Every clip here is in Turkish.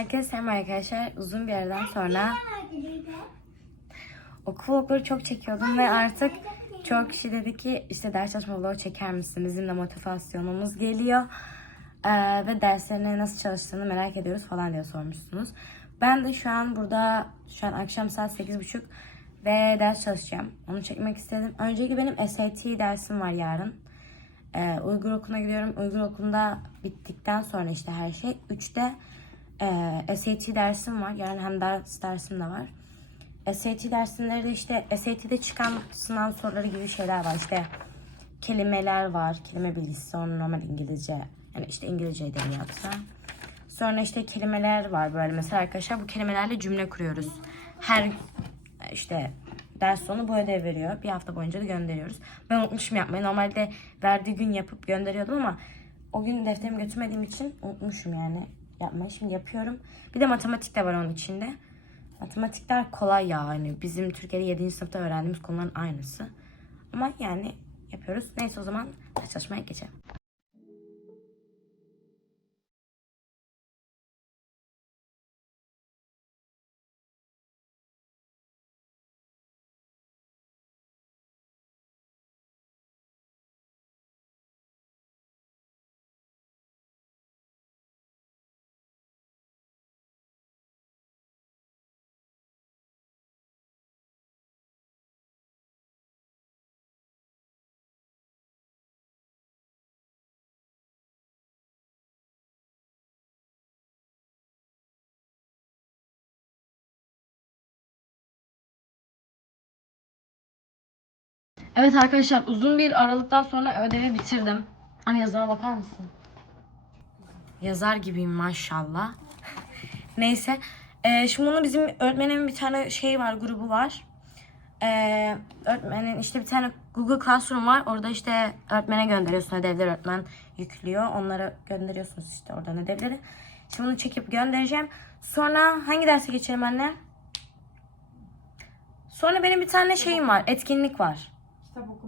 Herkese selam arkadaşlar. Uzun bir aradan sonra okul vlogları çok çekiyordum ve artık çok kişi dedi ki işte ders çalışma vlogu çeker misin? Bizim de motivasyonumuz geliyor. Ee, ve derslerine nasıl çalıştığını merak ediyoruz falan diye sormuşsunuz. Ben de şu an burada şu an akşam saat 8.30 ve ders çalışacağım. Onu çekmek istedim. Önceki benim SAT dersim var yarın. Ee, Uygur okuluna gidiyorum. Uygur okulunda bittikten sonra işte her şey. 3'te e, SAT dersim var. Yani hem ders dersim de var. SAT dersinde de işte SAT'de çıkan sınav soruları gibi şeyler var. İşte kelimeler var. Kelime bilgisi sonra normal İngilizce. Yani işte İngilizce edebiyatı. Sonra işte kelimeler var böyle. Mesela arkadaşlar bu kelimelerle cümle kuruyoruz. Her işte ders sonu bu ödev veriyor. Bir hafta boyunca da gönderiyoruz. Ben unutmuşum yapmayı. Normalde verdiği gün yapıp gönderiyordum ama o gün defterimi götürmediğim için unutmuşum yani yapmayı. Şimdi yapıyorum. Bir de matematik de var onun içinde. Matematikler kolay yani. Bizim Türkiye'de 7. sınıfta öğrendiğimiz konuların aynısı. Ama yani yapıyoruz. Neyse o zaman çalışmaya geçelim. Evet arkadaşlar uzun bir aralıktan sonra ödevi bitirdim. Hani yazıma bakar mısın? Yazar gibiyim maşallah. Neyse. Ee, şimdi bunu bizim öğretmenin bir tane şey var, grubu var. Ee, öğretmenin işte bir tane Google Classroom var. Orada işte öğretmene gönderiyorsun ödevleri. Öğretmen yüklüyor. Onlara gönderiyorsunuz işte oradan ödevleri. Şimdi bunu çekip göndereceğim. Sonra hangi derse geçelim anne? Sonra benim bir tane şeyim var. Etkinlik var.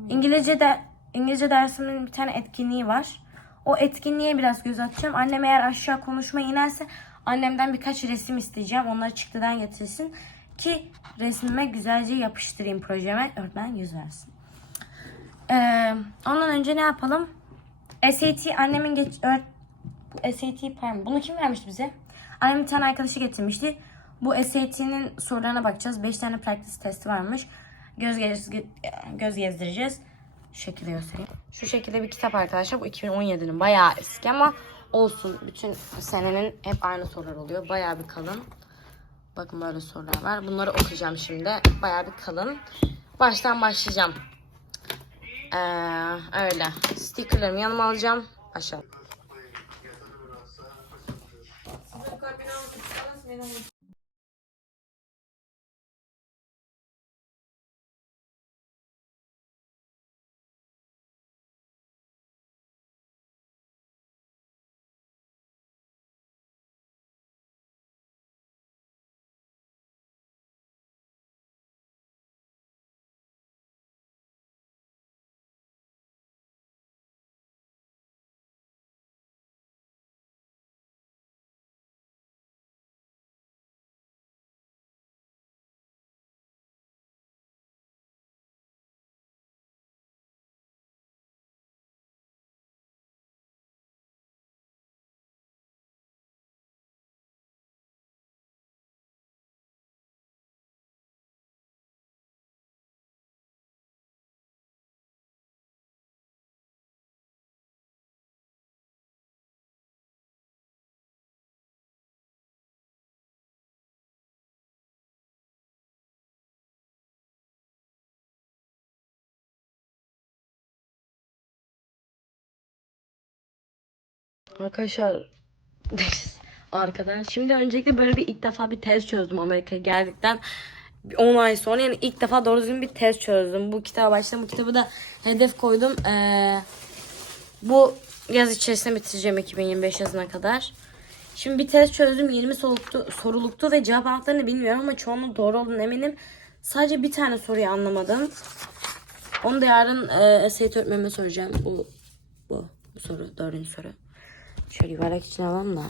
İngilizce de İngilizce dersimin bir tane etkinliği var. O etkinliğe biraz göz atacağım. Annem eğer aşağı konuşma inerse annemden birkaç resim isteyeceğim. Onları çıktıdan getirsin ki resmime güzelce yapıştırayım projeme. Öğretmen yüz versin. Ee, ondan önce ne yapalım? SAT annemin geç bu SAT pardon, bunu kim vermişti bize? Annem bir tane arkadaşı getirmişti. Bu SAT'nin sorularına bakacağız. 5 tane practice testi varmış. Göz, gez, göz gezdireceğiz. Şu şekilde göstereyim. Şu şekilde bir kitap arkadaşlar. Bu 2017'nin bayağı eski ama olsun. Bütün senenin hep aynı sorular oluyor. Bayağı bir kalın. Bakın böyle sorular var. Bunları okuyacağım şimdi. Bayağı bir kalın. Baştan başlayacağım. Ee, öyle. Stickerlarımı yanıma alacağım. Başlayalım. Arkadaşlar arkadan şimdi öncelikle böyle bir ilk defa bir test çözdüm Amerika'ya geldikten bir 10 ay sonra yani ilk defa doğru düzgün bir test çözdüm. Bu kitaba başladım. Bu kitabı da hedef koydum. Ee, bu yaz içerisinde bitireceğim 2025 yazına kadar. Şimdi bir test çözdüm. 20 soluktu, soruluktu ve cevap anahtarını bilmiyorum ama çoğunun doğru olduğunu eminim. Sadece bir tane soruyu anlamadım. Onu da yarın e, öğretmenime soracağım. Bu, bu, bu soru. Dördüncü soru. Şöyle yuvarlak içine alalım da.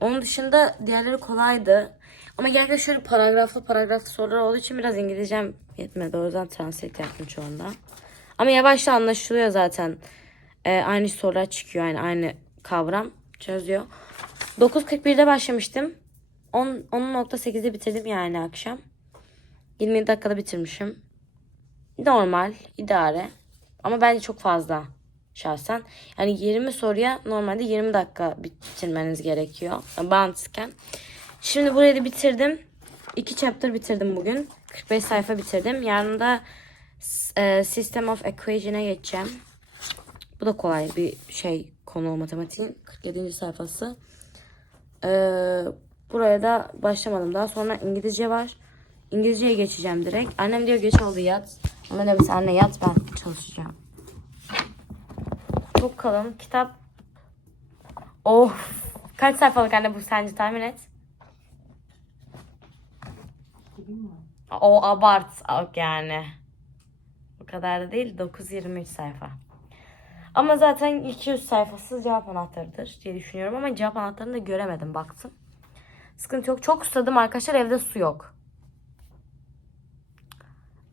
Onun dışında diğerleri kolaydı. Ama genellikle şöyle paragraflı paragraflı sorular olduğu için biraz İngilizcem yetmedi. O yüzden translate yaptım çoğunda. Ama yavaşça anlaşılıyor zaten. Ee, aynı sorular çıkıyor. Yani aynı kavram çözüyor. 9.41'de başlamıştım. 10 10.8'de bitirdim yani akşam. 20 dakikada bitirmişim. Normal, idare. Ama bence çok fazla şahsen. Yani 20 soruya normalde 20 dakika bitirmeniz gerekiyor. Yani. Şimdi burayı da bitirdim. 2 chapter bitirdim bugün. 45 sayfa bitirdim. Yarın da e, System of Equation'a geçeceğim. Bu da kolay bir şey konu matematiğin. 47. sayfası. Ee, buraya da başlamadım. Daha sonra İngilizce var. İngilizceye geçeceğim direkt. Annem diyor geç oldu yat. Ama sen anne yat ben çalışacağım. Çok kalın. Kitap. Of. Kaç sayfalık anne bu sence tahmin et. O abart yani. Bu kadar da değil. 9-23 sayfa. Ama zaten 200 sayfası cevap anahtarıdır diye düşünüyorum. Ama cevap anahtarını da göremedim baktım. Sıkıntı yok. Çok susadım arkadaşlar. Evde su yok.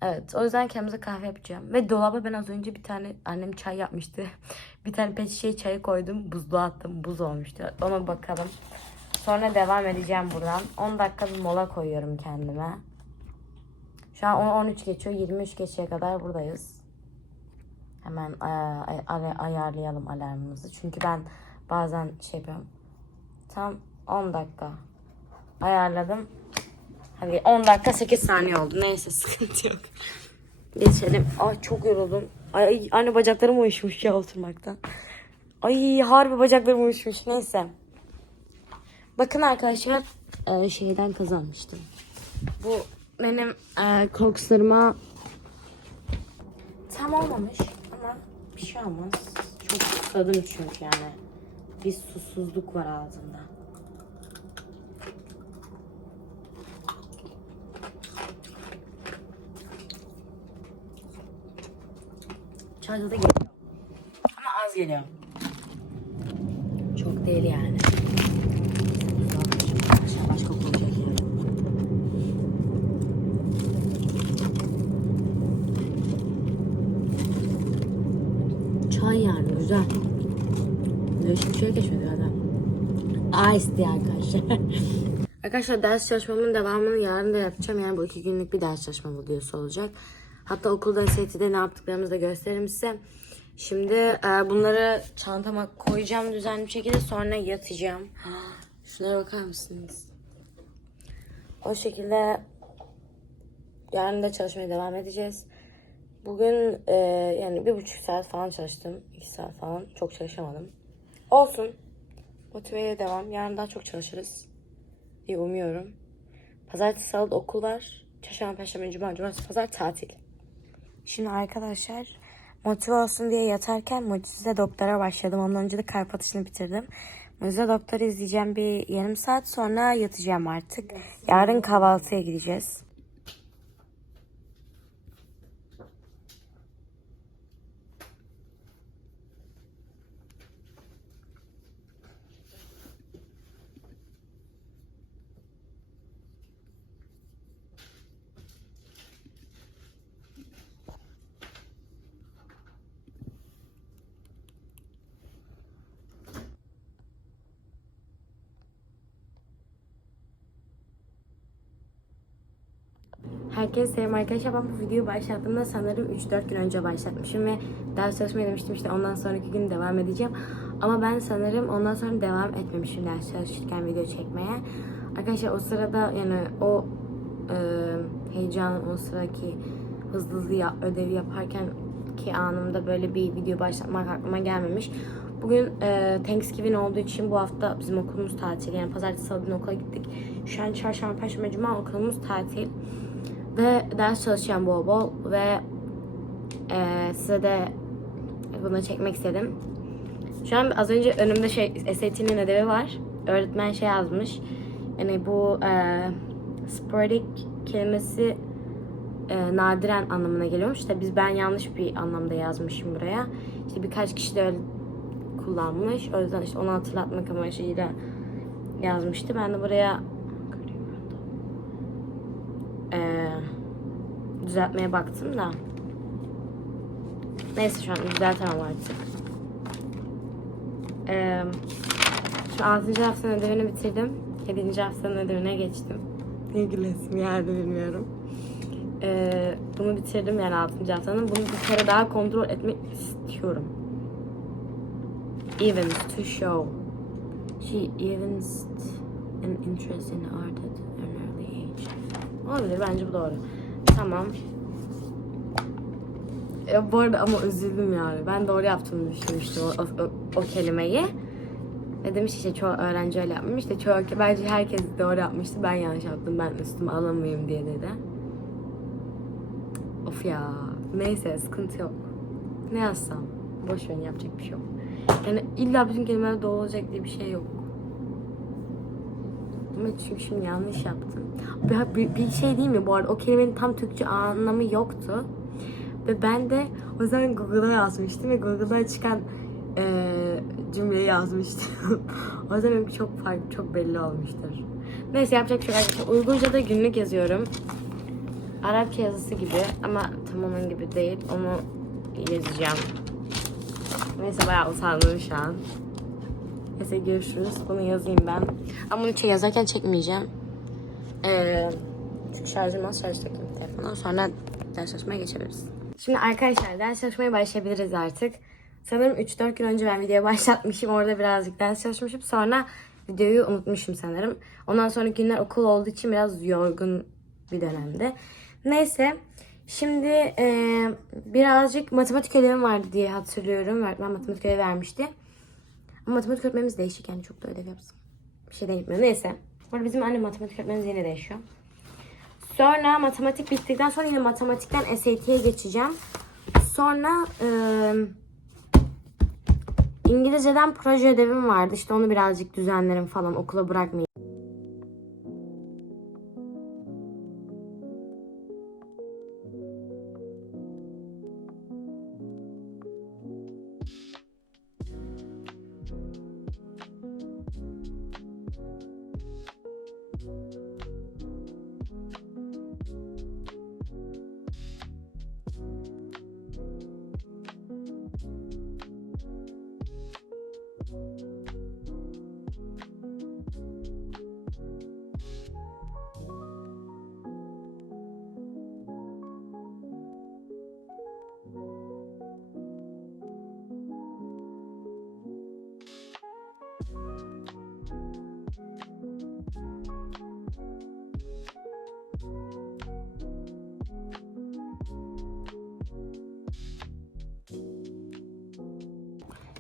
Evet o yüzden kendimize kahve yapacağım. Ve dolaba ben az önce bir tane annem çay yapmıştı. bir tane pet şişeye çayı koydum. Buzluğa attım. Buz olmuştu. Ona bakalım. Sonra devam edeceğim buradan. 10 dakika bir mola koyuyorum kendime. Şu an 13 geçiyor. 23 geçeye kadar buradayız. Hemen ay- ay- ay- ayarlayalım alarmımızı. Çünkü ben bazen şey yapıyorum. Tam 10 dakika ayarladım. Hadi 10 dakika 8 saniye oldu. Neyse sıkıntı yok. Geçelim. Ay çok yoruldum. Ay anne bacaklarım uyuşmuş ya oturmaktan. Ay harbi bacaklarım uyuşmuş. Neyse. Bakın arkadaşlar e, şeyden kazanmıştım. Bu benim e, kokslarıma tam olmamış ama bir şey olmaz. Çok susadım çünkü yani. Bir susuzluk var ağzımda. Çay tadı geliyor. Ama az geliyor. Çok değil yani. Başka, koyacak yerim. Çay yani güzel. Değişik bir şey keşfediyor adam. Ice diye arkadaşlar. arkadaşlar ders çalışmamın devamını yarın da yapacağım. Yani bu iki günlük bir ders çalışma videosu olacak. Hatta okulda SAT'de ne yaptıklarımızı da gösteririm size. Şimdi e, bunları çantama koyacağım düzenli bir şekilde sonra yatacağım. Şunlara bakar mısınız? O şekilde yarın da çalışmaya devam edeceğiz. Bugün e, yani bir buçuk saat falan çalıştım. iki saat falan. Çok çalışamadım. Olsun. Motiveye devam. Yarın daha çok çalışırız. diye umuyorum. Pazartesi, salı okul var. Çarşamba, perşembe, cuma, cumartesi, pazar tatil. Şimdi arkadaşlar motive olsun diye yatarken Mucize Doktor'a başladım. Ondan önce de kalp atışını bitirdim. Mucize Doktor'u izleyeceğim bir yarım saat sonra yatacağım artık. Yarın kahvaltıya gideceğiz. Herkese selam arkadaşlar. Ben bu videoyu başlattığımda sanırım 3-4 gün önce başlatmışım ve ders çalışmaya demiştim işte ondan sonraki gün devam edeceğim. Ama ben sanırım ondan sonra devam etmemişim ders çalışırken video çekmeye. Arkadaşlar o sırada yani o e, heyecan, o sıraki hızlı hızlı ya- ödevi yaparken ki anımda böyle bir video başlatmak aklıma gelmemiş. Bugün e, Thanksgiving olduğu için bu hafta bizim okulumuz tatil. Yani pazartesi salı okula gittik. Şu an çarşamba, perşembe, cuma okulumuz tatil. Ve ders çalışacağım bol bol ve e, size de bunu çekmek istedim. Şu an az önce önümde şey SAT'nin ödevi var. Öğretmen şey yazmış. Yani bu e, sporadic kelimesi e, nadiren anlamına geliyormuş. İşte biz ben yanlış bir anlamda yazmışım buraya. İşte birkaç kişi de öyle kullanmış. O yüzden işte onu hatırlatmak amacıyla yazmıştı. Ben de buraya düzeltmeye baktım da. Neyse şu an düzeltemem artık. Eee Şimdi 6. haftanın ödevini bitirdim. 7. haftanın ödevine geçtim. İlgili ismi yerde bilmiyorum. Ee, bunu bitirdim yani 6. haftanın. Bunu bir kere daha kontrol etmek istiyorum. Evens to show. She evinced an interest in art at an early age. Olabilir bence bu doğru. Tamam. Ya bu arada ama üzüldüm yani. Ben doğru yaptığımı düşünmüştüm o, o, o, kelimeyi. Ve demiş işte çoğu öğrenci öyle yapmış da çoğu bence herkes doğru yapmıştı. Ben yanlış yaptım. Ben üstüme alamayayım diye dedi. Of ya. Neyse sıkıntı yok. Ne yazsam? Boş verin yapacak bir şey yok. Yani illa bütün kelimeler doğru olacak diye bir şey yok. Ama çünkü şimdi yanlış yaptım. Bir, şey değil mi bu arada? O kelimenin tam Türkçe anlamı yoktu. Ve ben de o yüzden Google'a yazmıştım ve Google'dan çıkan eee, cümleyi yazmıştım. o yüzden benimki çok farklı, çok belli olmuştur. Neyse yapacak bir şey arkadaşlar. Uygunca da günlük yazıyorum. Arapça yazısı gibi ama tam onun gibi değil. Onu yazacağım. Neyse bayağı utandım şu an. Neyse görüşürüz. Bunu yazayım ben. Ama bunu şey yazarken çekmeyeceğim. Ee, çünkü şarjım az şarj takayım telefona. Sonra ders çalışmaya geçebiliriz. Şimdi arkadaşlar ders çalışmaya başlayabiliriz artık. Sanırım 3-4 gün önce ben videoya başlatmışım. Orada birazcık ders çalışmışım. Sonra videoyu unutmuşum sanırım. Ondan sonra günler okul olduğu için biraz yorgun bir dönemde. Neyse. Şimdi e, birazcık matematik ödevim vardı diye hatırlıyorum. Öğretmen matematik ödevi vermişti. Ama matematik öğretmenimiz değişik yani çok da ödev yapsın. Bir şey değişmiyor. Neyse. Burada bizim anne matematik öğretmenimiz yine değişiyor. Sonra matematik bittikten sonra yine matematikten SAT'ye geçeceğim. Sonra e, İngilizceden proje ödevim vardı. İşte onu birazcık düzenlerim falan okula bırakmayayım.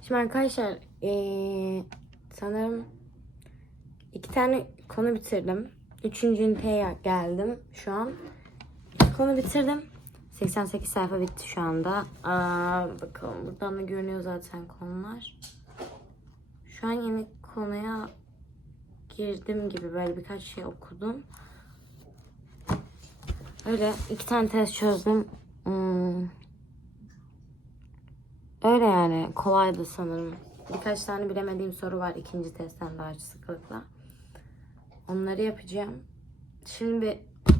Şimdi arkadaşlar eee, sanırım iki tane konu bitirdim. Üçüncü üniteye geldim şu an. İki konu bitirdim. 88 sayfa bitti şu anda. Aa, bakalım buradan da görünüyor zaten konular. Şu an yeni konuya girdim gibi böyle birkaç şey okudum. Öyle iki tane test çözdüm. Hmm. Öyle yani kolaydı sanırım. Birkaç tane bilemediğim soru var ikinci testten daha sıklıkla. Onları yapacağım. Şimdi bir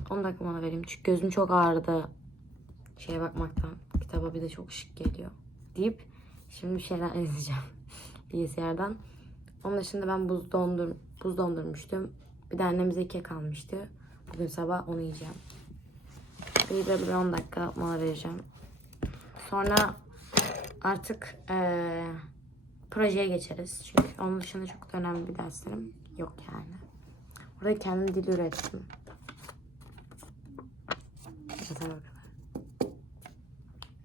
10 dakika mola vereyim çünkü gözüm çok ağrıdı. Şeye bakmaktan. Kitaba bir de çok ışık geliyor. Deyip şimdi bir şeyler izleyeceğim bilgisayardan. Onun dışında ben buz dondur buz dondurmuştum. Bir de annemize kek almıştı. Bugün sabah onu yiyeceğim. Bir böyle bir 10 dakika mola vereceğim. Sonra artık eee, projeye geçeriz. Çünkü onun dışında çok da önemli bir derslerim yok yani. Burada kendim dil ürettim.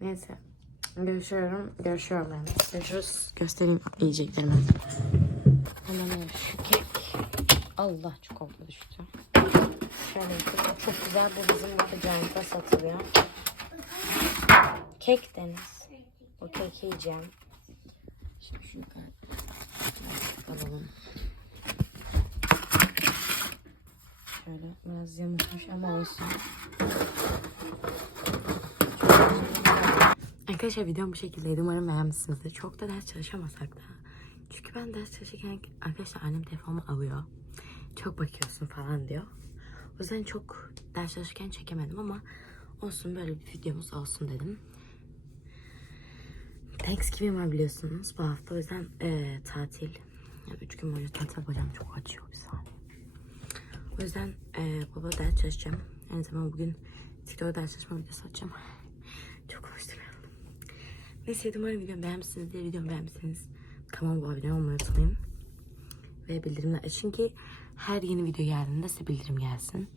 Neyse. Görüşüyorum. Görüşüyorum yani. Görüşürüz. Göstereyim yiyeceklerimi. Hemen şu kek. Allah çikolata düştü. Şöyle. Çok güzel bu bizim yapacağımızda satılıyor. Kek deniz. O yiyeceğim. Şimdi şunu alalım. Şöyle biraz yamukmuş ama olsun. Arkadaşlar videom bu şekildeydi. Umarım beğenmişsinizdir. Çok da ders çalışamasak da. Çünkü ben ders çalışırken arkadaşlar annem telefonumu alıyor. çok bakıyorsun falan diyor. O yüzden çok ders çalışırken çekemedim ama olsun böyle bir videomuz olsun dedim. Thanksgiving var biliyorsunuz bu hafta o yüzden eee, tatil. Yani üç gün boyunca tatil bacağım çok acıyor bir saniye. O yüzden eee baba ders çalışacağım. Aynı zamanda bugün TikTok'ta ders çalışma videosu açacağım. Çok konuştum ya. Neyse umarım videomu beğenmişsinizdir. Videomu beğenmişseniz kanalıma abone olmayı unutmayın. Ve bildirimler açın ki her yeni video geldiğinde size bildirim gelsin.